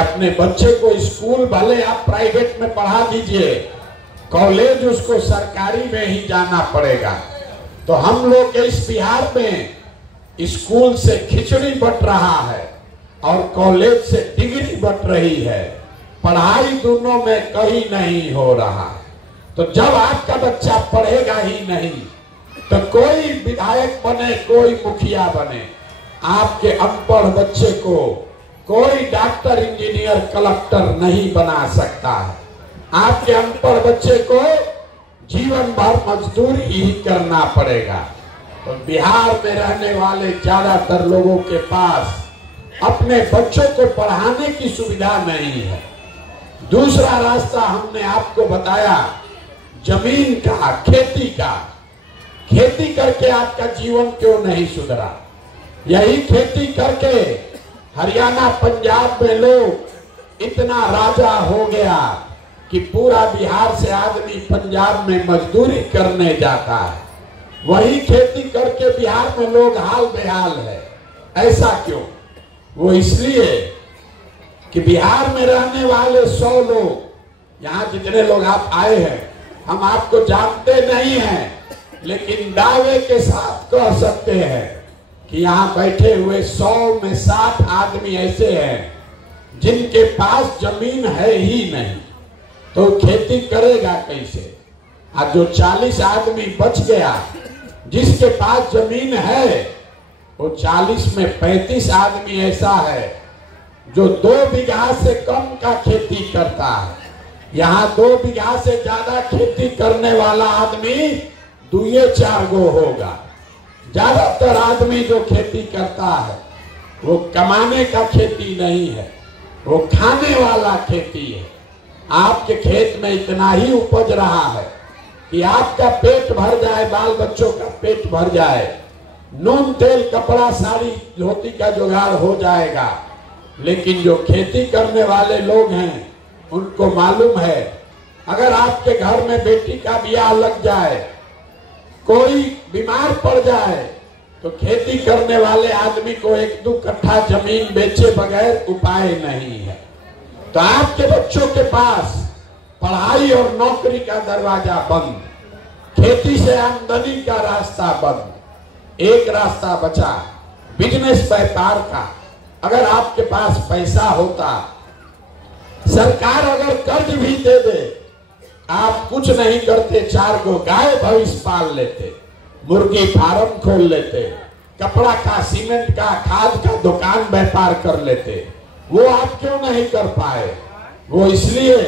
अपने बच्चे को स्कूल भले आप प्राइवेट में पढ़ा दीजिए, कॉलेज उसको सरकारी में ही जाना पड़ेगा। तो हम लोग के इस बिहार में स्कूल से खिचड़ी बट रहा है और कॉलेज से डिग्री बट रही है, पढ़ाई दोनों में कहीं नहीं हो रहा। तो जब आपका बच्चा पढ़ेगा ही नहीं तो कोई विधायक बने, कोई मुखिया बने, आपके अनपढ़ बच्चे को कोई डॉक्टर, इंजीनियर, कलेक्टर नहीं बना सकता है। आपके अनपढ़ बच्चे को जीवन भर मजदूरी ही करना पड़ेगा। तो बिहार में रहने वाले ज्यादातर लोगों के पास अपने बच्चों को पढ़ाने की सुविधा नहीं है। दूसरा रास्ता हमने आपको बताया जमीन का, खेती का। खेती करके आपका जीवन क्यों नहीं सुधरा? यही खेती करके हरियाणा, पंजाब में लोग इतना राजा हो गया कि पूरा बिहार से आदमी पंजाब में मजदूरी करने जाता है। वही खेती करके बिहार में लोग हाल बेहाल है। ऐसा क्यों? वो इसलिए कि बिहार में रहने वाले 100 लोग, यहाँ जितने लोग आप आए हैं हम आपको जानते नहीं हैं, लेकिन दावे के साथ कह सकते हैं कि यहाँ बैठे हुए 100 में 60 आदमी ऐसे हैं जिनके पास जमीन है ही नहीं, तो खेती करेगा कैसे? आज जो 40 आदमी बच गया जिसके पास जमीन है, वो 40 में 35 आदमी ऐसा है जो 2 बीघा से कम का खेती करता है। यहाँ 2 बीघा से ज्यादा खेती करने वाला आदमी 2-4 गो होगा। ज्यादातर आदमी जो खेती करता है वो कमाने का खेती नहीं है, वो खाने वाला खेती है। आपके खेत में इतना ही उपज रहा है कि आपका पेट भर जाए, बाल बच्चों का पेट भर जाए, नून तेल कपड़ा साड़ी धोती का जुगाड़ हो जाएगा। लेकिन जो खेती करने वाले लोग हैं उनको मालूम है, अगर आपके घर में बेटी का ब्याह लग जाए, कोई बीमार पड़ जाए, तो खेती करने वाले आदमी को 1-2 कट्ठा जमीन बेचे बगैर उपाय नहीं है। तो आपके बच्चों के पास पढ़ाई और नौकरी का दरवाजा बंद, खेती से आमदनी का रास्ता बंद। एक रास्ता बचा बिजनेस, व्यापार का। अगर आपके पास पैसा होता, सरकार अगर कर्ज भी दे दे, आप कुछ नहीं करते, 4 गो गाय भैंस पाल लेते, मुर्गी फार्म खोल लेते, कपड़ा का, सीमेंट का, खाद का दुकान व्यापार कर लेते। वो आप क्यों नहीं कर पाए? वो इसलिए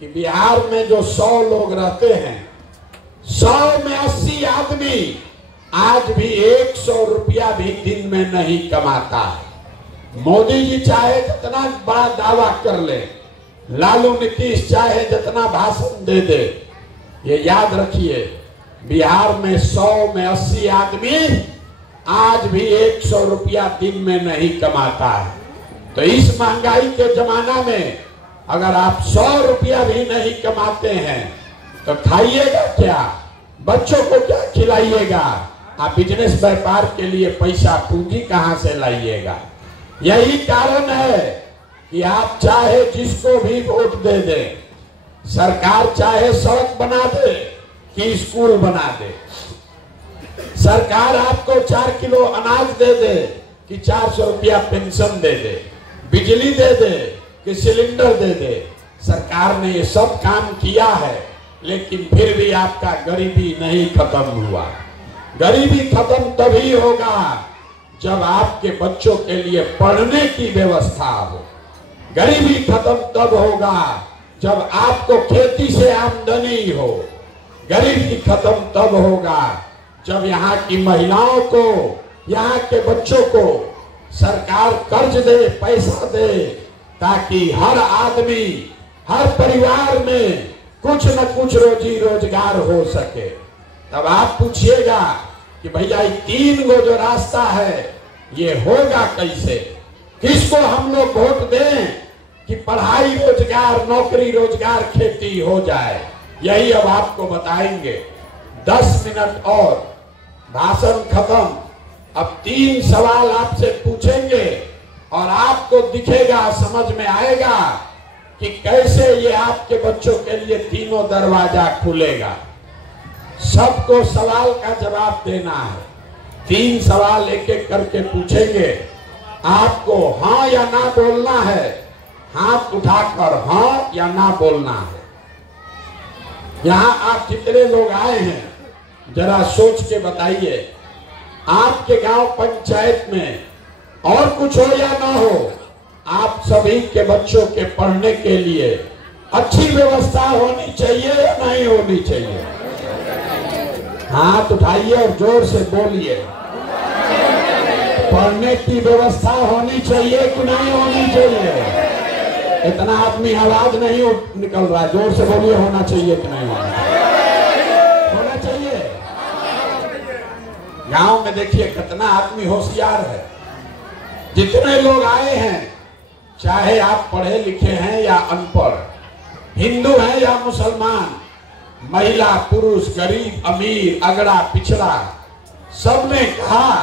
कि बिहार में जो 100 लोग रहते हैं, 100 में 80 आदमी आज भी 100 रुपया भी दिन में नहीं कमाता है। मोदी जी चाहे जितना बड़ा दावा कर ले, लालू नीतीश चाहे जितना भाषण दे दे, ये याद रखिए बिहार में 100 में 80 आदमी आज भी 100 रुपया दिन में नहीं कमाता है। तो इस महंगाई के जमाना में अगर आप 100 रुपया भी नहीं कमाते हैं तो खाइएगा क्या? बच्चों को क्या खिलाइएगा? आप बिजनेस व्यापार के लिए पैसा पूंजी कहां से लाइएगा? यही कारण है कि आप चाहे जिसको भी वोट दे दे, सरकार चाहे सड़क बना दे कि स्कूल बना दे, सरकार आपको 4 किलो अनाज दे दे कि 400 रुपया पेंशन दे दे, बिजली दे दे कि सिलेंडर दे दे, सरकार ने ये सब काम किया है, लेकिन फिर भी आपका गरीबी नहीं खत्म हुआ। गरीबी खत्म तभी होगा जब आपके बच्चों के लिए पढ़ने की व्यवस्था हो। गरीबी खत्म तब होगा जब आपको खेती से आमदनी हो। गरीबी खत्म तब होगा जब यहाँ की महिलाओं को, यहाँ के बच्चों को सरकार कर्ज दे, पैसा दे, ताकि हर आदमी, हर परिवार में कुछ न कुछ रोजी रोजगार हो सके। तब आप पूछिएगा कि भैया 3 गो जो रास्ता है ये होगा कैसे? किसको हम लोग वोट दें कि पढ़ाई रोजगार, नौकरी रोजगार, खेती हो जाए? यही अब आपको बताएंगे। 10 मिनट और भाषण खत्म। अब 3 सवाल आपसे पूछेंगे और आपको दिखेगा, समझ में आएगा कि कैसे ये आपके बच्चों के लिए तीनों दरवाजा खुलेगा। सबको सवाल का जवाब देना है। 3 सवाल एक एक करके पूछेंगे, आपको हाँ या ना बोलना है। हाथ उठाकर हाँ या ना बोलना है। यहाँ आप जितने लोग आए हैं जरा सोच के बताइए, आपके गांव पंचायत में और कुछ हो या ना हो, आप सभी के बच्चों के पढ़ने के लिए अच्छी व्यवस्था होनी चाहिए या नहीं होनी चाहिए? हाथ उठाइए और जोर से बोलिए। पढ़ने की व्यवस्था होनी चाहिए कि नहीं होनी चाहिए? इतना आदमी आवाज नहीं निकल रहा है, जोर से बोलिए। होना चाहिए कि नहीं होना चाहिए? गांव में देखिए कितना आदमी होशियार है। जितने लोग आए हैं, चाहे आप पढ़े लिखे हैं या अनपढ़, हिंदू हैं या मुसलमान, महिला पुरुष, गरीब अमीर, अगड़ा पिछड़ा, सबने कहा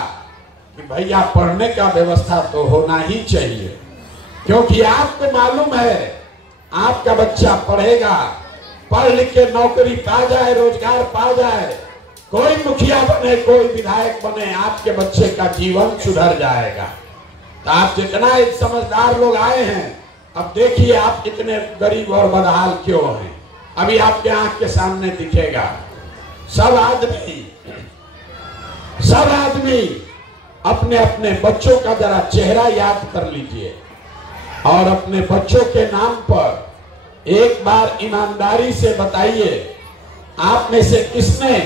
कि भैया पढ़ने का व्यवस्था तो होना ही चाहिए। क्योंकि आपको मालूम है आपका बच्चा पढ़ेगा, पढ़ लिख के नौकरी पा जाए, रोजगार पा जाए, कोई मुखिया बने, कोई विधायक बने, आपके बच्चे का जीवन सुधर जाएगा। तो आप जितना एक समझदार लोग आए हैं, अब देखिए आप कितने गरीब और बदहाल क्यों हैं। अभी आपके आंख के सामने दिखेगा। सब आदमी अपने अपने बच्चों का जरा चेहरा याद कर लीजिए और अपने बच्चों के नाम पर एक बार ईमानदारी से बताइए, आप में से किसने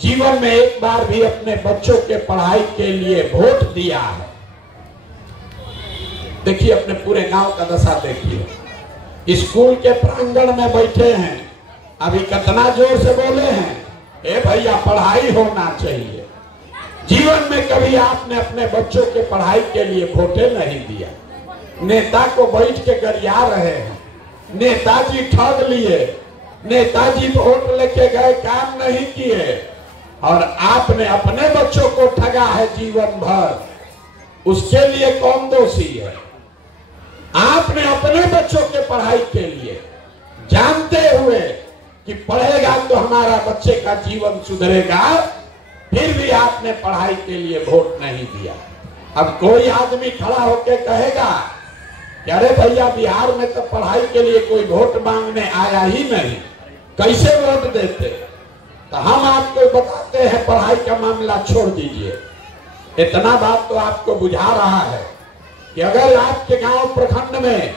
जीवन में एक बार भी अपने बच्चों के पढ़ाई के लिए वोट दिया है? देखिए अपने पूरे गांव का दशा देखिए। स्कूल के प्रांगण में बैठे हैं, अभी कितना जोर से बोले हैं, ए भैया पढ़ाई होना चाहिए। जीवन में कभी आपने अपने बच्चों के पढ़ाई के लिए वोटे नहीं दिया। नेता को बैठ के गरिया रहे हैं, नेताजी ठग लिए, नेताजी वोट लेके गए, काम नहीं किए, और आपने अपने बच्चों को ठगा है जीवन भर। उसके लिए कौन दोषी है? आपने अपने बच्चों के पढ़ाई के लिए, जानते हुए कि पढ़ेगा तो हमारा बच्चे का जीवन सुधरेगा, फिर भी आपने पढ़ाई के लिए वोट नहीं दिया। अब कोई आदमी खड़ा होकर कहेगा कि अरे भैया बिहार में तो पढ़ाई के लिए कोई वोट मांगने आया ही नहीं, कैसे वोट देते? तो हम आपको बताते हैं पढ़ाई का मामला छोड़ दीजिए। इतना बात तो आपको बुझा रहा है कि अगर आपके गांव प्रखंड में,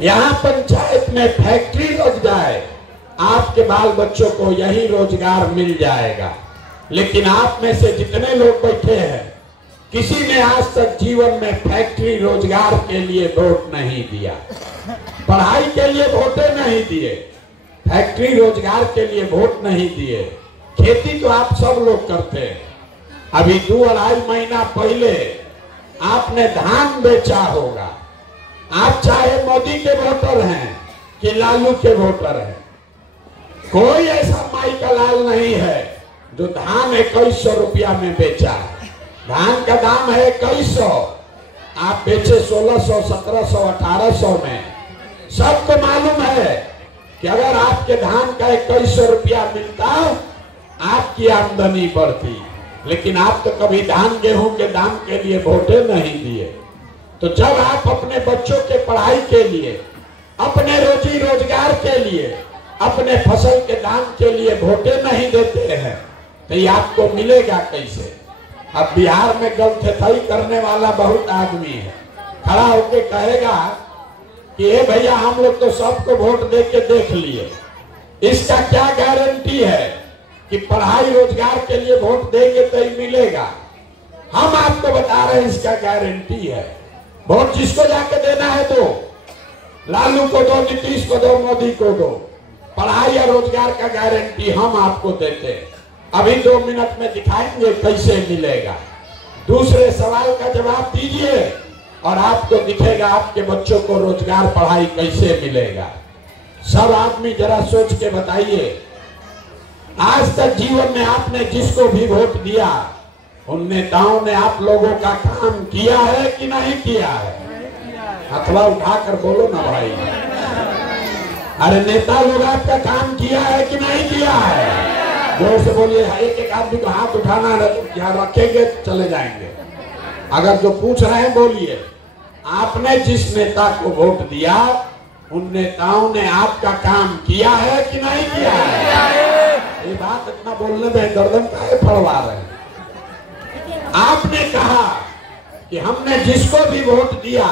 यहाँ पंचायत में फैक्ट्री लग जाए, आपके बाल बच्चों को यही रोजगार मिल जाएगा। लेकिन आप में से जितने लोग बैठे हैं, किसी ने आज तक जीवन में फैक्ट्री रोजगार के लिए वोट नहीं दिया, पढ़ाई के लिए वोटे नहीं दिए, फैक्ट्री रोजगार के लिए वोट नहीं दिए। खेती तो आप सब लोग करते हैं। अभी 2-2.5 महीना पहले आपने धान बेचा होगा। आप चाहे मोदी के वोटर हैं कि लालू के वोटर हैं, कोई ऐसा माई का लाल नहीं है जो धान 2100 रुपया में बेचा है। धान का दाम है 2100, आप बेचे 1600, 1700, 1800 में। सबको मालूम है कि अगर आपके धान का 2100 रुपया मिलता, आपकी आमदनी बढ़ती। लेकिन आप तो कभी धान गेहूं के दाम के लिए वोटे नहीं दिए। तो जब आप अपने बच्चों के पढ़ाई के लिए, अपने रोजी रोजगार के लिए, अपने फसल के दाम के लिए वोटे नहीं देते हैं, तो ये आपको मिलेगा कैसे? अब बिहार में गलथेथई करने वाला बहुत आदमी है, खड़ा होके कहेगा कि ए भैया हम लोग तो सबको वोट दे के देख लिए, इसका क्या गारंटी है कि पढ़ाई रोजगार के लिए वोट देंगे तो ही मिलेगा? हम आपको बता रहे हैं इसका गारंटी है। वोट जिसको जाके देना है दो, लालू को दो, नीतीश को दो, मोदी को दो। पढ़ाई या रोजगार का गारंटी हम आपको देते हैं। अभी 2 मिनट में दिखाएंगे कैसे मिलेगा। दूसरे सवाल का जवाब दीजिए और आपको दिखेगा आपके बच्चों को रोजगार, पढ़ाई कैसे मिलेगा। सब आदमी जरा सोच के बताइए, आज तक जीवन में आपने जिसको भी वोट दिया, उन नेताओं ने आप लोगों का काम किया है कि नहीं किया है? हथवा उठाकर बोलो ना भाई। अरे नेता लोग आपका काम किया है कि नहीं किया है? जोर से बोलिए। एक एक आदमी को हाथ उठाना है तो क्या रखेंगे, चले जाएंगे। अगर जो पूछ रहे हैं बोलिए। आपने जिस नेता को वोट दिया उन नेताओं ने आपका काम किया है कि नहीं किया है? ये बात इतना बोलने में गर्दन काहे फड़वा रहे हैं? आपने कहा कि हमने जिसको भी वोट दिया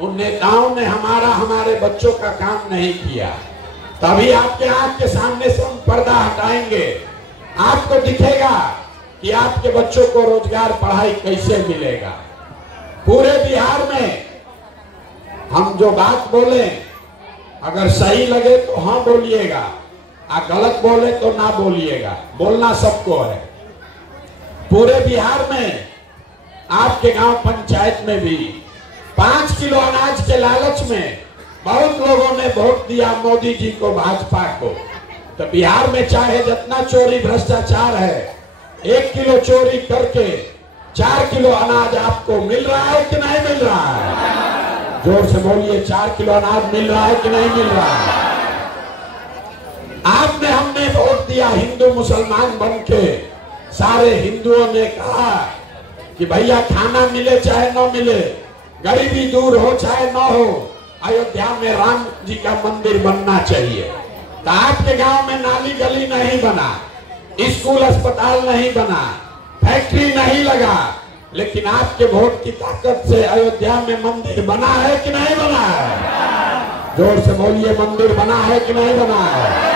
उन नेताओं ने हमारे बच्चों का काम नहीं किया। तभी आपके आंख के सामने से हम पर्दा हटाएंगे, आपको दिखेगा कि आपके बच्चों को रोजगार पढ़ाई कैसे मिलेगा। पूरे बिहार में हम जो बात बोले अगर सही लगे तो हाँ बोलिएगा, गलत बोले तो ना बोलिएगा। बोलना सबको है। पूरे बिहार में आपके गांव पंचायत में भी 5 किलो अनाज के लालच में बहुत लोगों ने वोट दिया मोदी जी को, भाजपा को। तो बिहार में चाहे जितना चोरी भ्रष्टाचार है, 1 किलो चोरी करके 4 किलो अनाज आपको मिल रहा है कि नहीं मिल रहा है? जोर से बोलिए। 4 किलो अनाज मिल रहा है कि नहीं मिल रहा है? आपने हमने वोट दिया हिंदू मुसलमान बन के। सारे हिंदुओं ने कहा कि भैया खाना मिले चाहे न मिले, गरीबी दूर हो चाहे न हो, अयोध्या में राम जी का मंदिर बनना चाहिए। तो आपके गांव में नाली गली नहीं बना, स्कूल अस्पताल नहीं बना, फैक्ट्री नहीं लगा, लेकिन आपके वोट की ताकत से अयोध्या में मंदिर बना है कि नहीं बना है? जोर से बोलिए। मंदिर बना है कि नहीं बना है?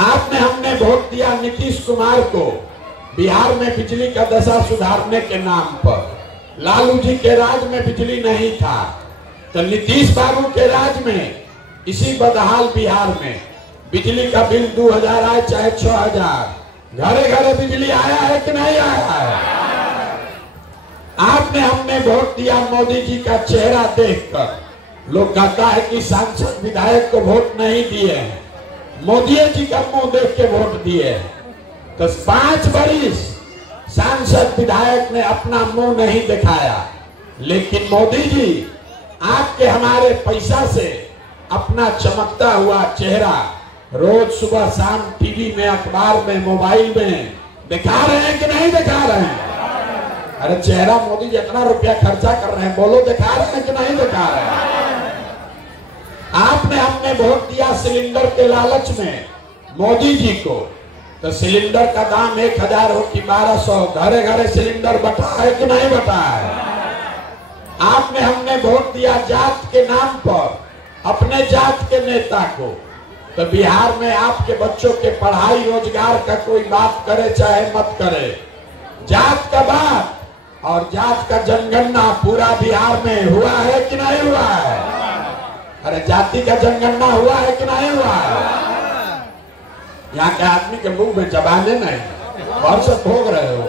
आपने हमने वोट दिया नीतीश कुमार को बिहार में बिजली का दशा सुधारने के नाम पर। लालू जी के राज में बिजली नहीं था, तो नीतीश बाबू के राज में इसी बदहाल बिहार में बिजली का बिल 2000 आए चाहे 6000, घरे घरे बिजली आया है कि नहीं आया है? आपने हमने वोट दिया मोदी जी का चेहरा देखकर। लोग कहता है कि सांसद विधायक को वोट नहीं दिए हैं, मोदी जी का मुंह देख के वोट दिए। तो 5 बरिस सांसद विधायक ने अपना मुंह नहीं दिखाया, लेकिन मोदी जी आपके हमारे पैसा से अपना चमकता हुआ चेहरा रोज सुबह शाम टीवी में, अखबार में, मोबाइल में दिखा रहे हैं कि नहीं दिखा रहे हैं? अरे चेहरा मोदी जी इतना रुपया खर्चा कर रहे हैं, बोलो दिखा रहे हैं कि नहीं दिखा रहे हैं? आपने हमने वोट दिया सिलेंडर के लालच में मोदी जी को। तो सिलेंडर का दाम 1000 हो कि 1200, घरे घरे सिलेंडर बटा है कि नहीं बटा है? आपने हमने वोट दिया जात के नाम पर अपने जात के नेता को। तो बिहार में आपके बच्चों के पढ़ाई रोजगार का कोई बात करे चाहे मत करे, जात का बात और जात का जनगणना पूरा बिहार में हुआ है कि नहीं हुआ है? अरे जाति का जनगणना हुआ है कि नहीं हुआ है? यहाँ के आदमी के मुंह में जबाने नहीं और सब भोग रहे हो।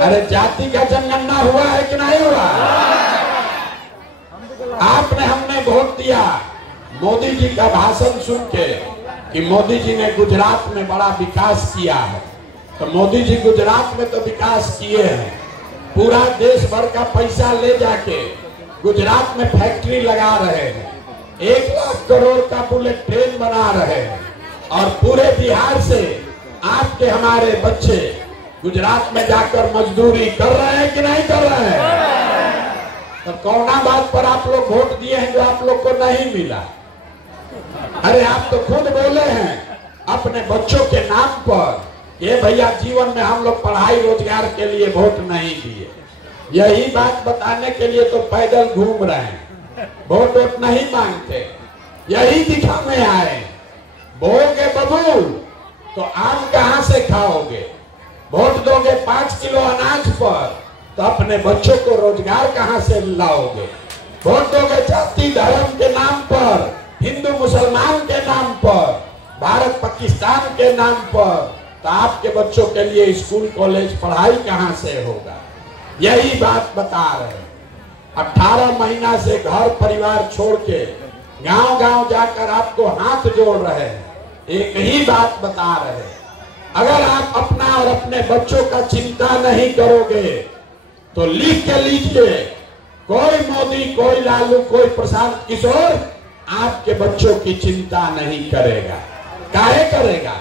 अरे जाति का जनगणना हुआ है कि नहीं हुआ? आपने हमने वोट दिया मोदी जी का भाषण सुन के कि मोदी जी ने गुजरात में बड़ा विकास किया है। तो मोदी जी गुजरात में तो विकास किए हैं, पूरा देश भर का पैसा ले जाके गुजरात में फैक्ट्री लगा रहे हैं, 1 लाख करोड़ का बुलेट ट्रेन बना रहे हैं, और पूरे बिहार से आपके हमारे बच्चे गुजरात में जाकर मजदूरी कर रहे हैं कि नहीं कर रहे हैं? तो कौना बात पर आप लोग वोट दिए हैं जो आप लोग को नहीं मिला? अरे आप तो खुद बोले हैं अपने बच्चों के नाम पर, ये भैया जीवन में हम लोग पढ़ाई रोजगार के लिए वोट नहीं दिए। यही बात बताने के लिए तो पैदल घूम रहे हैं, वोट नहीं मांगते, यही दिखाने आए। बोगे बबूल तो आम कहां से खाओगे? वोट दोगे 5 किलो अनाज पर तो अपने बच्चों को रोजगार कहां से लाओगे? वोट दोगे जाति धर्म के नाम पर, हिंदू मुसलमान के नाम पर, भारत पाकिस्तान के नाम पर, तो आपके बच्चों के लिए स्कूल कॉलेज पढ़ाई कहां से होगा? यही बात बता रहे हैं। 18 महीना से घर परिवार छोड़ के गांव गांव जाकर आपको हाथ जोड़ रहे हैं, एक ही बात बता रहे हैं। अगर आप अपना और अपने बच्चों का चिंता नहीं करोगे तो लिख के लीजिए, कोई मोदी, कोई लालू, कोई प्रशांत किशोर आपके बच्चों की चिंता नहीं करेगा। काहे करेगा?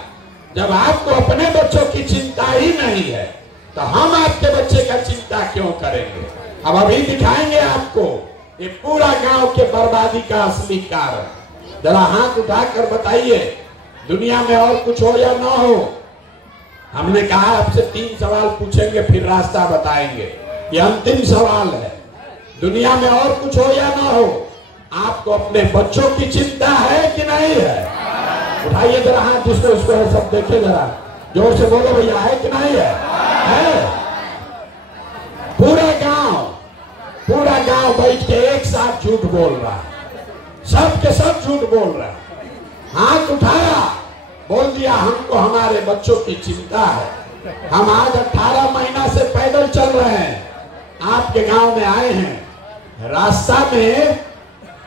जब आपको अपने बच्चों की चिंता ही नहीं है तो हम आपके बच्चे का चिंता क्यों करेंगे? अब अभी दिखाएंगे आपको ये पूरा गांव के बर्बादी का असली कारण। जरा हाथ उठाकर बताइए, दुनिया में और कुछ हो या ना हो? हमने कहा आपसे 3 सवाल पूछेंगे, फिर रास्ता बताएंगे। ये अंतिम सवाल है, दुनिया में और कुछ हो या ना हो, आपको अपने बच्चों की चिंता है कि नहीं है? उठाइए जरा हाथ, जिसको उसको है सब देखे, जरा जोर से बोलो भैया, है कि नहीं है? पूरा गांव बैठ के एक साथ झूठ बोल रहा है, सब के सब झूठ बोल रहा है। हाथ उठाया, बोल दिया हमको हमारे बच्चों की चिंता है। हम आज 18 महीना से पैदल चल रहे हैं, आपके गांव में आए हैं। रास्ता में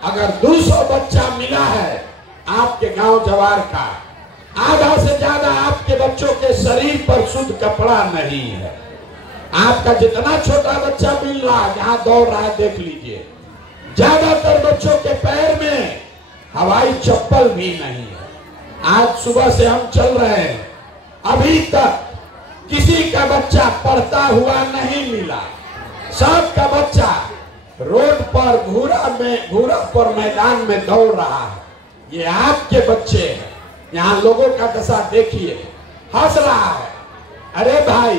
अगर 200 बच्चा मिला है आपके गांव जवार का, आधा से ज्यादा आपके बच्चों के शरीर पर शुद्ध कपड़ा नहीं है। आपका जितना छोटा बच्चा मिल रहा है, जहां दौड़ रहा है देख लीजिए, ज्यादातर बच्चों के पैर में हवाई चप्पल भी नहीं है। आज सुबह से हम चल रहे हैं, अभी तक किसी का बच्चा पढ़ता हुआ नहीं मिला। सबका बच्चा रोड पर घूरा पर मैदान में दौड़ रहा है। ये आपके बच्चे हैं। यहाँ लोगों का दशा देखिए, हंस रहा है। अरे भाई,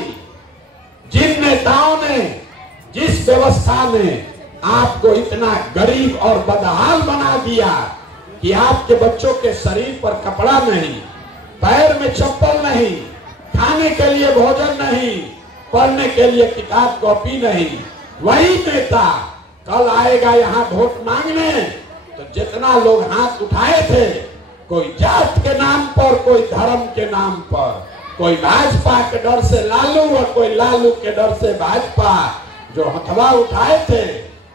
जिन नेताओं ने, जिस व्यवस्था ने आपको इतना गरीब और बदहाल बना दिया कि आपके बच्चों के शरीर पर कपड़ा नहीं, पैर में चप्पल नहीं, खाने के लिए भोजन नहीं, पढ़ने के लिए किताब कॉपी नहीं, वही नेता कल आएगा यहाँ वोट मांगने तो जितना लोग हाथ उठाए थे, कोई जात के नाम पर, कोई धर्म के नाम पर, कोई भाजपा के डर से लालू और कोई लालू के डर से भाजपा, जो हथवा उठाए थे,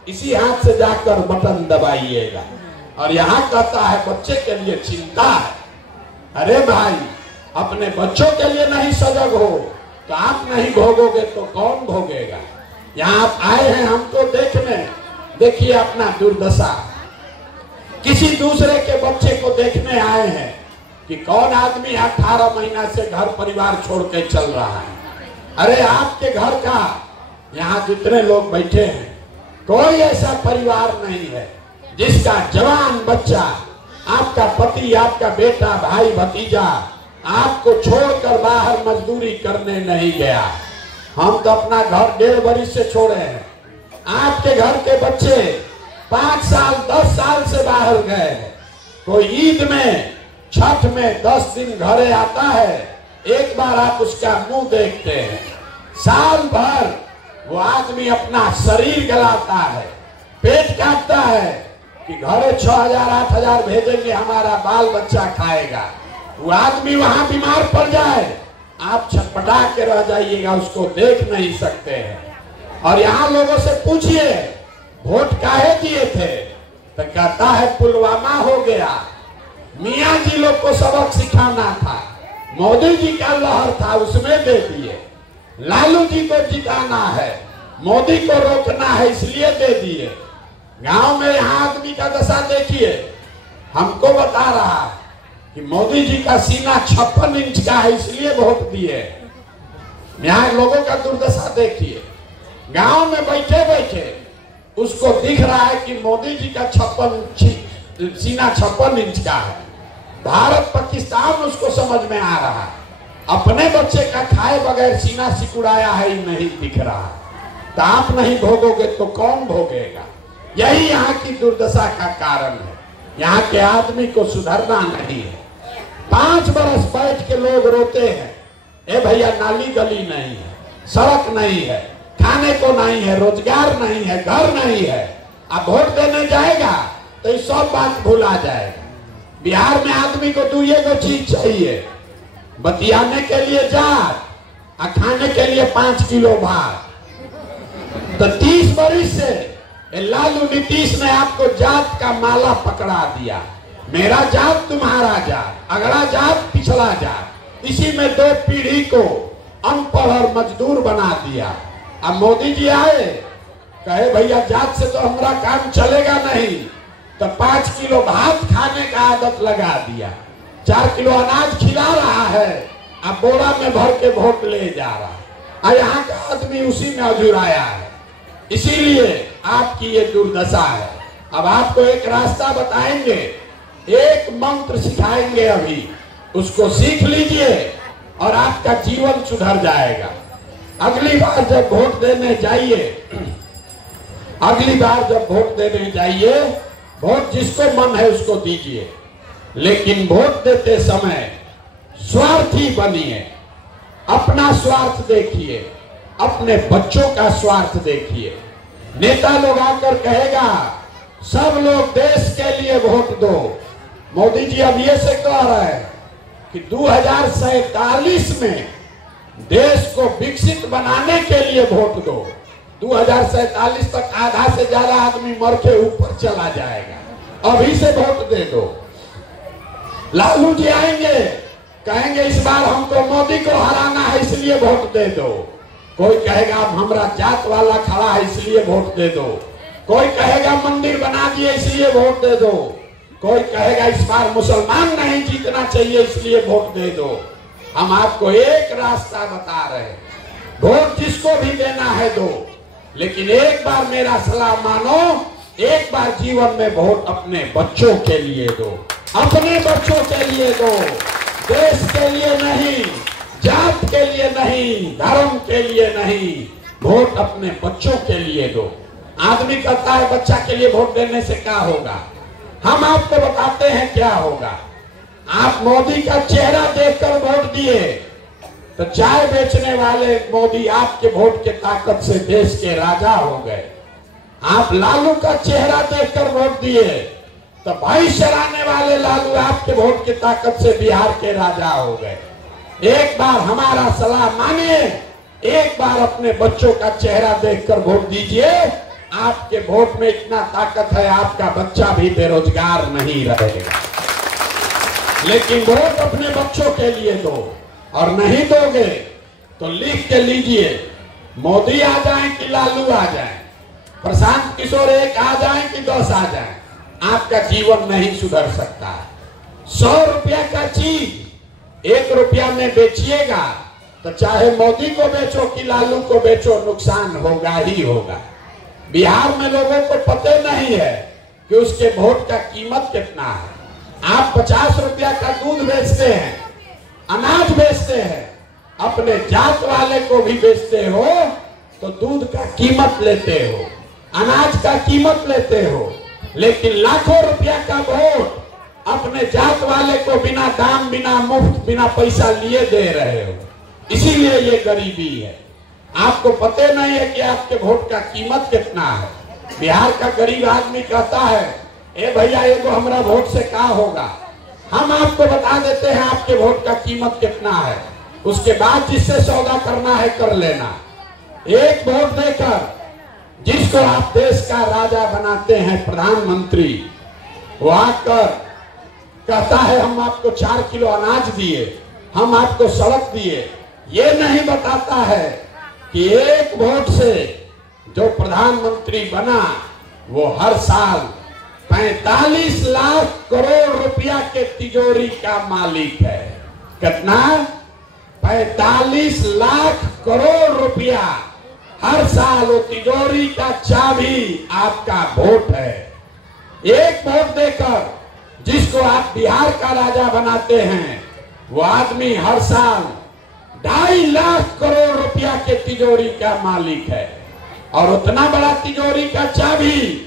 इसी हाथ से जाकर बटन दबाइएगा। और यहाँ कहता है बच्चे के लिए चिंता है। अरे भाई, अपने बच्चों के लिए नहीं सजग हो तो आप नहीं भोगोगे तो कौन भोगेगा? यहाँ आप आए हैं हमको देखने, देखिए अपना दुर्दशा। किसी दूसरे के बच्चे को देखने आए हैं कि कौन आदमी 18 महीना से घर परिवार छोड़ के चल रहा है। अरे आपके घर का, यहाँ जितने लोग बैठे हैं, कोई ऐसा परिवार नहीं है जिसका जवान बच्चा, आपका पति, आपका बेटा, भाई, भतीजा आपको छोड़कर बाहर मजदूरी करने नहीं गया। हम तो अपना घर 1.5 बरस से छोड़े हैं। आपके घर के बच्चे 5 साल 10 साल से बाहर गए। कोई ईद में, छठ में 10 दिन घरे आता है, एक बार आप उसका मुंह देखते हैं। साल भर वो आदमी अपना शरीर गलाता है, पेट काटता है कि घरे 6,000 8,000 भेजेंगे, हमारा बाल बच्चा खाएगा। वो आदमी वहां बीमार पड़ जाए, आप छटपटा के रह जाइएगा, उसको देख नहीं सकते हैं। और यहाँ लोगों से पूछिए वोट काहे दिए थे, तो कहता है पुलवामा हो गया, मियाँ जी लोग को सबक सिखाना था, मोदी जी का लहर था उसमें दे दिए, लालू जी को जिताना है, मोदी को रोकना है इसलिए दे दिए। गांव में यहाँ आदमी का दशा देखिए, हमको बता रहा है कि मोदी जी का सीना 56 इंच का है इसलिए वोट दिए। यहाँ लोगों का दुर्दशा देखिए, गांव में बैठे बैठे उसको दिख रहा है कि मोदी जी का सीना 56 इंच का है। भारत पाकिस्तान उसको समझ में आ रहा है, अपने बच्चे का खाए बगैर सीना सिकुड़ाया है ही नहीं दिख रहा। तो आप नहीं भोगोगे तो कौन भोगेगा? यही यहाँ की दुर्दशा का कारण है। यहाँ के आदमी को सुधरना नहीं है। 5 बरस बैठ के लोग रोते हैं, ए भैया नाली गली नहीं है, सड़क नहीं है, खाने को नहीं है, रोजगार नहीं है, घर नहीं है। अब वोट देने जाएगा तो ये सब बात भूला जाएगा। बिहार में आदमी को 2 चीज चाहिए, बतियाने के लिए जात और खाने के लिए 5 किलो भात। तो 30 बरस से लालू नीतीश ने आपको जात का माला पकड़ा दिया, मेरा जात तुम्हारा जात, अगला जात पिछला जात, इसी में 2 पीढ़ी को अनपढ़ और मजदूर बना दिया। अब मोदी जी आए, कहे भैया जात से तो हमारा काम चलेगा नहीं, तो 5 किलो भात खाने का आदत लगा दिया, 4 किलो अनाज खिला रहा है, अब बोरा में भर के वोट ले जा रहा है। यहाँ का आदमी उसी में अजुराया है। इसीलिए आपकी ये दुर्दशा है। अब आपको एक रास्ता बताएंगे, एक मंत्र सिखाएंगे, अभी उसको सीख लीजिए और आपका जीवन सुधर जाएगा। अगली बार जब वोट देने जाइए, वोट जिसको मन है उसको दीजिए, लेकिन वोट देते समय स्वार्थी बनिए। अपना स्वार्थ देखिए, अपने बच्चों का स्वार्थ देखिए। नेता लोग आकर कहेगा सब लोग देश के लिए वोट दो। मोदी जी अब ये से कह रहे हैं कि 2047 में देश को विकसित बनाने के लिए वोट दो। 2047 तक आधा से ज्यादा आदमी मर के ऊपर चला जाएगा, अभी से वोट दे दो। लालू जी आएंगे, कहेंगे इस बार हमको मोदी को हराना है इसलिए वोट दे दो। कोई कहेगा हमारा जात वाला खड़ा है इसलिए वोट दे दो। कोई कहेगा मंदिर बना दिए इसलिए वोट दे दो। कोई कहेगा इस बार मुसलमान नहीं जीतना चाहिए इसलिए वोट दे दो। हम आपको एक रास्ता बता रहे हैं, वोट जिसको भी देना है दो, लेकिन एक बार मेरा सलाह मानो, एक बार जीवन में वोट अपने बच्चों के लिए दो, अपने बच्चों के लिए दो, देश के लिए नहीं, जात के लिए नहीं, धर्म के लिए नहीं, वोट अपने बच्चों के लिए दो। आदमी कहता है बच्चा के लिए वोट देने से क्या होगा, हम आपको बताते हैं क्या होगा। आप मोदी का चेहरा देखकर वोट दिए तो चाय बेचने वाले मोदी आपके वोट के ताकत से देश के राजा हो गए। आप लालू का चेहरा देखकर वोट दिए तो भाई चराने वाले लालू आपके वोट की ताकत से बिहार के राजा हो गए। एक बार हमारा सलाह मानिए, एक बार अपने बच्चों का चेहरा देखकर वोट दीजिए। आपके वोट में इतना ताकत है, आपका बच्चा भी बेरोजगार नहीं रहेगा। लेकिन वोट अपने बच्चों के लिए दो, और नहीं दोगे तो लिख के लीजिए, मोदी आ जाए कि लालू आ जाए, प्रशांत किशोर एक आ जाए कि 10 आ जाए, आपका जीवन नहीं सुधर सकता। 100 रुपया का चीज 1 रुपया में बेचिएगा तो चाहे मोदी को बेचो कि लालू को बेचो, नुकसान होगा ही होगा। बिहार में लोगों को पता नहीं है कि उसके वोट का कीमत कितना है। आप 50 रुपया का दूध बेचते हैं, अनाज बेचते हैं, अपने जात वाले को भी बेचते हो तो दूध का कीमत लेते हो, अनाज का कीमत लेते हो, लेकिन लाखों रुपया का वोट अपने जात वाले को बिना दाम, बिना मुफ्त, बिना पैसा लिए दे रहे हो। इसीलिए ये गरीबी है। आपको पता नहीं है कि आपके वोट का कीमत कितना है। बिहार का गरीब आदमी कहता है ए भैया ये तो हमारा वोट से क्या होगा। हम आपको बता देते हैं आपके वोट का कीमत कितना है, उसके बाद जिससे सौदा करना है कर लेना। एक वोट देकर जिसको आप देश का राजा बनाते हैं, प्रधानमंत्री, वो आकर कहता है हम आपको 4 किलो अनाज दिए, हम आपको सड़क दिए, ये नहीं बताता है कि एक वोट से जो प्रधानमंत्री बना वो हर साल 45 लाख करोड़ रुपया के तिजोरी का मालिक है। कितना? 45 लाख करोड़ रुपया हर साल वो तिजोरी का चाबी आपका वोट है। एक वोट देकर जिसको आप बिहार का राजा बनाते हैं, वो आदमी हर साल 2.5 लाख करोड़ रुपया के तिजोरी का मालिक है। और उतना बड़ा तिजोरी का चाबी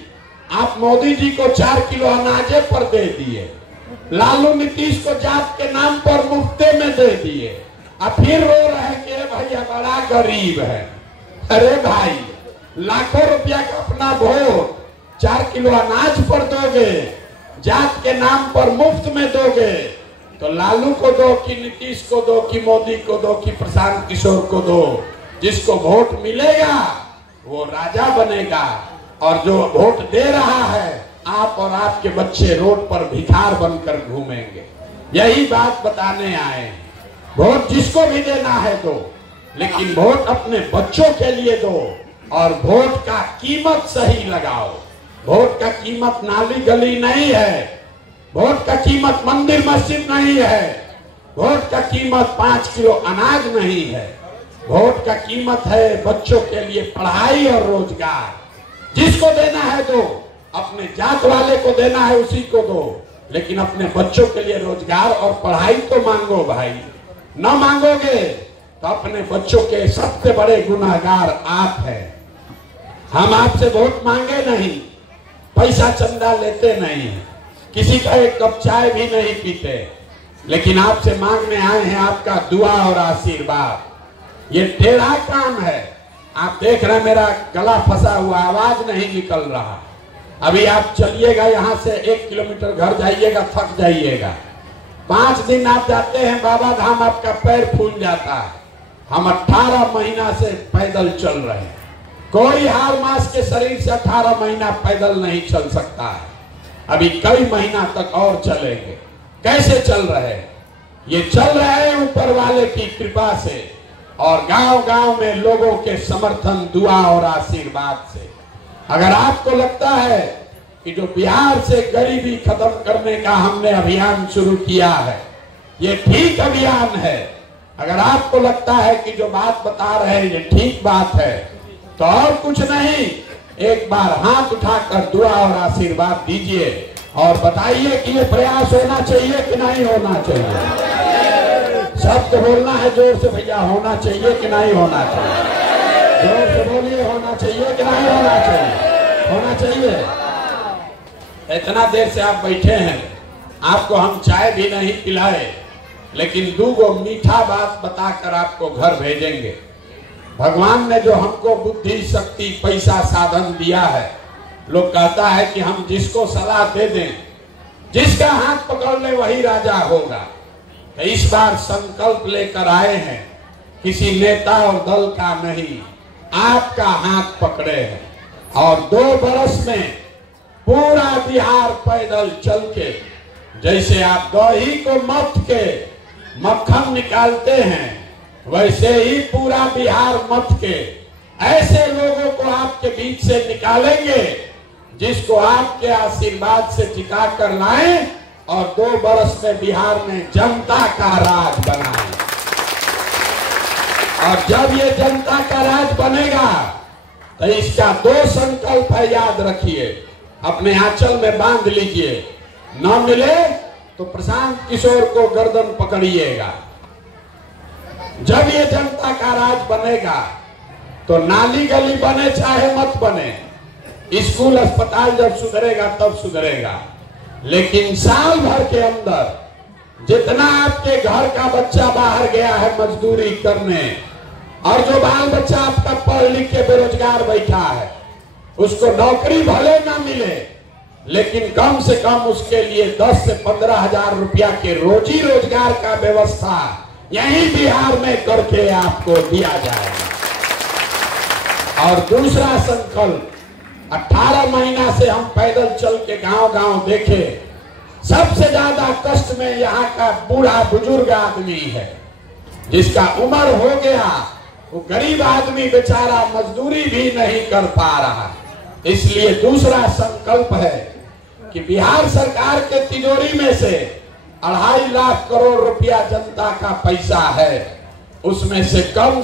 आप मोदी जी को 4 किलो अनाजे पर दे दिए, लालू नीतीश को जात के नाम पर मुफ्ते में दे दिए, अब फिर रो रहे कि भैया बड़ा गरीब है। अरे भाई, लाखों रुपया का अपना वोट 4 किलो अनाज पर दोगे, जात के नाम पर मुफ्त में दोगे, तो लालू को दो कि नीतीश को दो कि मोदी को दो कि प्रशांत किशोर को दो, जिसको वोट मिलेगा वो राजा बनेगा। और जो वोट दे रहा है, आप और आपके बच्चे रोड पर भिखार बनकर घूमेंगे। यही बात बताने आए। वोट जिसको भी देना है दो, लेकिन वोट अपने बच्चों के लिए दो और वोट का कीमत सही लगाओ। वोट का कीमत नाली गली नहीं है, वोट का कीमत मंदिर मस्जिद नहीं है, वोट का कीमत 5 किलो अनाज नहीं है, वोट का कीमत है बच्चों के लिए पढ़ाई और रोजगार। जिसको देना है दो, अपने जात वाले को देना है उसी को दो, लेकिन अपने बच्चों के लिए रोजगार और पढ़ाई तो मांगो भाई। न मांगोगे तो अपने बच्चों के सबसे बड़े गुनाहगार आप हैं। हम आपसे वोट मांगे नहीं, पैसा चंदा लेते नहीं, किसी का एक कप चाय भी नहीं पीते, लेकिन आपसे मांगने आए हैं आपका दुआ और आशीर्वाद। ये टेढ़ा काम है। आप देख रहे हैं मेरा गला फंसा हुआ, आवाज नहीं निकल रहा। अभी आप चलिएगा यहाँ से 1 किलोमीटर घर जाइएगा, थक जाइएगा। 5 दिन आप जाते हैं बाबा धाम, आपका पैर फूल जाता है। हम 18 महीना से पैदल चल रहे हैं। कोई हार मास के शरीर से 18 महीना पैदल नहीं चल सकता है। अभी कई महीना तक और चलेंगे। कैसे चल रहे हैं? ये चल रहे हैं ऊपर वाले की कृपा से और गांव-गांव में लोगों के समर्थन, दुआ और आशीर्वाद से। अगर आपको लगता है कि जो बिहार से गरीबी खत्म करने का हमने अभियान शुरू किया है, ये ठीक अभियान है, अगर आपको लगता है कि जो बात बता रहे हैं ये ठीक बात है, तो और कुछ नहीं, एक बार हाथ उठाकर दुआ और आशीर्वाद दीजिए और बताइए कि ये प्रयास होना चाहिए कि नहीं होना चाहिए। सबको बोलना है जोर से, भैया होना चाहिए कि नहीं होना चाहिए? जोर से बोलिए, होना चाहिए कि नहीं होना चाहिए? होना चाहिए। इतना देर से आप बैठे हैं, आपको हम चाय भी नहीं पिलाए, लेकिन 2 मीठा बात बताकर आपको घर भेजेंगे। भगवान ने जो हमको बुद्धि, शक्ति, पैसा, साधन दिया है, लोग कहता है कि हम जिसको सलाह दे दें, जिसका हाथ पकड़ ले वही राजा होगा। तो इस बार संकल्प लेकर आए हैं, किसी नेता और दल का नहीं, आपका हाथ पकड़े हैं और 2 बरस में पूरा बिहार पैदल चल के, जैसे आप दही को मथ के मक्खन निकालते हैं, वैसे ही पूरा बिहार मथ के ऐसे लोगों को आपके बीच से निकालेंगे जिसको आपके आशीर्वाद से टिका कर लाएं और 2 बरस में बिहार में जनता का राज बनाएं। और जब ये जनता का राज बनेगा तो इसका 2 संकल्प है, याद रखिए, अपने आंचल में बांध लीजिए। न मिले तो प्रशांत किशोर को गर्दन पकड़िएगा। जब ये जनता का राज बनेगा तो नाली गली बने चाहे मत बने, स्कूल अस्पताल जब सुधरेगा तब सुधरेगा, लेकिन साल भर के अंदर जितना आपके घर का बच्चा बाहर गया है मजदूरी करने, और जो बाल बच्चा आपका पढ़ लिख के बेरोजगार बैठा है, उसको नौकरी भले ना मिले, लेकिन कम से कम उसके लिए 10 से 15 हजार रुपया के रोजी रोजगार का व्यवस्था यहीं बिहार में करके आपको दिया जाएगा। और दूसरा संकल्प, 18 महीना से हम पैदल चल के गांव-गांव देखे, सबसे ज्यादा कष्ट में यहाँ का बूढ़ा बुजुर्ग आदमी है, जिसका उम्र हो गया, वो गरीब आदमी बेचारा मजदूरी भी नहीं कर पा रहा। इसलिए दूसरा संकल्प है कि बिहार सरकार के तिजोरी में से 2.5 लाख करोड़ रुपया जनता का पैसा है, उसमें से कम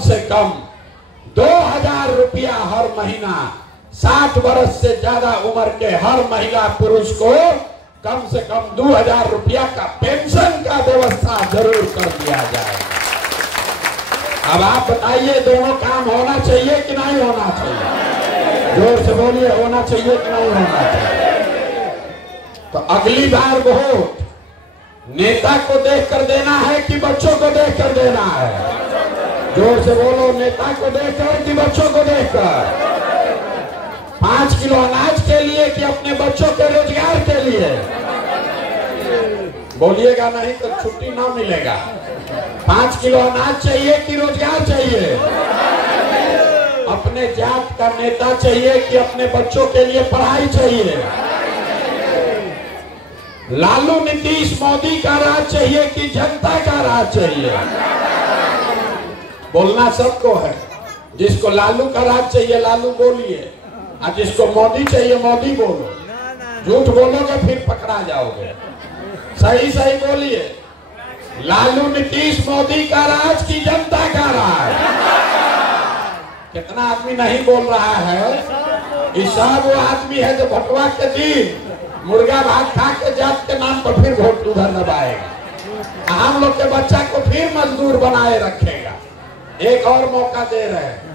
2000 रुपया हर महीना 60 वर्ष से ज्यादा उम्र के हर महिला पुरुष को कम से कम 2000 रुपया का पेंशन का व्यवस्था जरूर कर दिया जाएगा। अब आप बताइए, दोनों काम होना चाहिए कि नहीं होना चाहिए? जोर से बोलिए, होना चाहिए कि नहीं होना चाहिए? तो अगली बार वोट नेता को देखकर देना है कि बच्चों को देखकर देना है? जोर से बोलो, नेता को देखकर कि बच्चों को देखकर? 5 किलो अनाज के लिए कि अपने बच्चों के रोजगार के लिए? बोलिएगा नहीं तो छुट्टी ना मिलेगा। 5 किलो अनाज चाहिए कि रोजगार चाहिए? अपने जात का नेता चाहिए कि अपने बच्चों के लिए पढ़ाई चाहिए? लालू नीतीश मोदी का राज चाहिए कि जनता का राज चाहिए? बोलना सबको है। जिसको लालू का राज चाहिए लालू बोलिए, और जिसको मोदी चाहिए मोदी बोलो। झूठ बोलोगे फिर पकड़ा जाओगे। सही सही बोलिए। लालू नीतीश मोदी का राज की जनता का राज। कितना आदमी नहीं बोल रहा है। इस सब वो आदमी है जो भटवा के दिन मुर्गा भात खा के जात के नाम पर फिर वोट उधर दबाएगा। हम लोग के बच्चा को फिर मजदूर बनाए रखेगा। एक और मौका दे रहे हैं।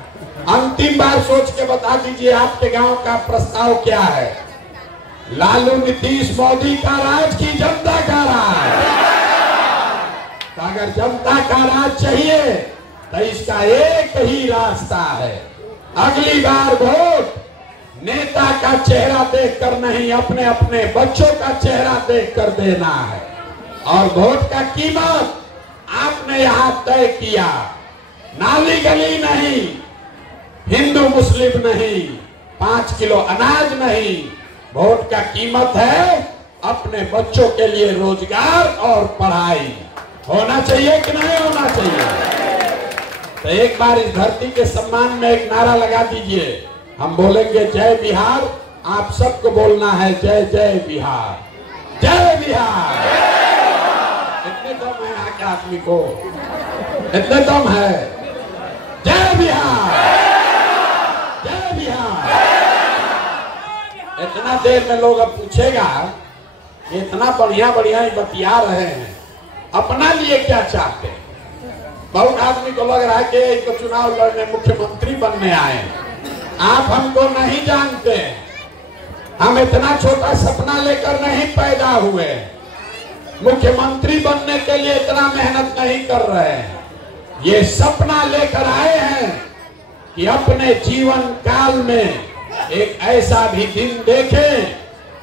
अंतिम बार सोच के बता दीजिए आपके गांव का प्रस्ताव क्या है। लालू नीतीश मोदी का राज की जनता का राज। तो अगर जनता का राज चाहिए तो इसका एक ही रास्ता है। अगली बार वोट नेता का चेहरा देखकर नहीं, अपने अपने बच्चों का चेहरा देखकर देना है। और वोट का कीमत आपने यहां तय किया। नाली गली नहीं, हिंदू मुस्लिम नहीं, 5 किलो अनाज नहीं। वोट का कीमत है अपने बच्चों के लिए रोजगार और पढ़ाई। होना चाहिए कि नहीं होना चाहिए? तो एक बार इस धरती के सम्मान में एक नारा लगा दीजिए। हम बोलेंगे जय बिहार, आप सबको बोलना है जय जय बिहार, जय बिहार। इतने दम है यहाँ के आदमी को, इतने दम है। जय बिहार, जय बिहार। इतना देर में लोग अब पूछेगा इतना बढ़िया बढ़िया ही बतिया रहे हैं, अपना लिए क्या चाहते हैं? बहुत आदमी को लग रहा है कि इनको चुनाव लड़ने मुख्यमंत्री बनने आए। आप हमको नहीं जानते। हम इतना छोटा सपना लेकर नहीं पैदा हुए। मुख्यमंत्री बनने के लिए इतना मेहनत नहीं कर रहे हैं। ये सपना लेकर आए हैं कि अपने जीवन काल में एक ऐसा भी दिन देखें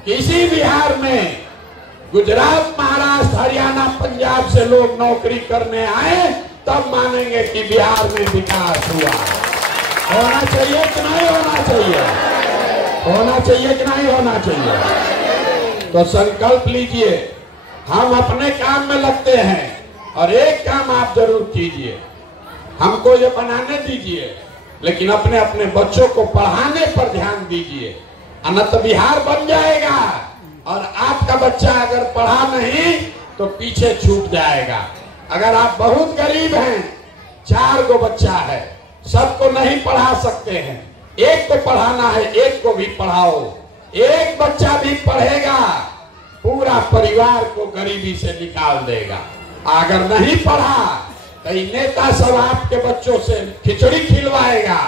कि इसी बिहार में गुजरात, महाराष्ट्र, हरियाणा, पंजाब से लोग नौकरी करने आए, तब मानेंगे कि बिहार में विकास हुआ। होना चाहिए कि नहीं होना चाहिए? होना चाहिए कि नहीं होना चाहिए? तो संकल्प लीजिए, हम अपने काम में लगते हैं और एक काम आप जरूर कीजिए। हमको ये बनाने दीजिए, लेकिन अपने अपने बच्चों को पढ़ाने पर ध्यान दीजिए। अन्यथा बिहार बन जाएगा और आपका बच्चा अगर पढ़ा नहीं तो पीछे छूट जाएगा। अगर आप बहुत गरीब हैं, 4 गो बच्चा है, सबको नहीं पढ़ा सकते हैं, एक को पढ़ाना है, एक को भी पढ़ाओ। एक बच्चा भी पढ़ेगा, पूरा परिवार को गरीबी से निकाल देगा। अगर नहीं पढ़ा तो नेता सब आपके बच्चों से खिचड़ी खिलवाएगा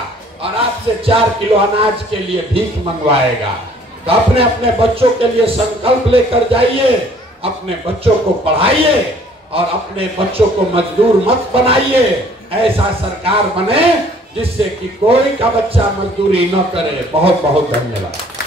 और आपसे 4 किलो अनाज के लिए भीख मंगवाएगा। तो अपने अपने बच्चों के लिए संकल्प लेकर जाइए, अपने बच्चों को पढ़ाइए और अपने बच्चों को मजदूर मत बनाइए। ऐसा सरकार बने जिससे कि कोई का बच्चा मजदूरी न करे। बहुत बहुत धन्यवाद।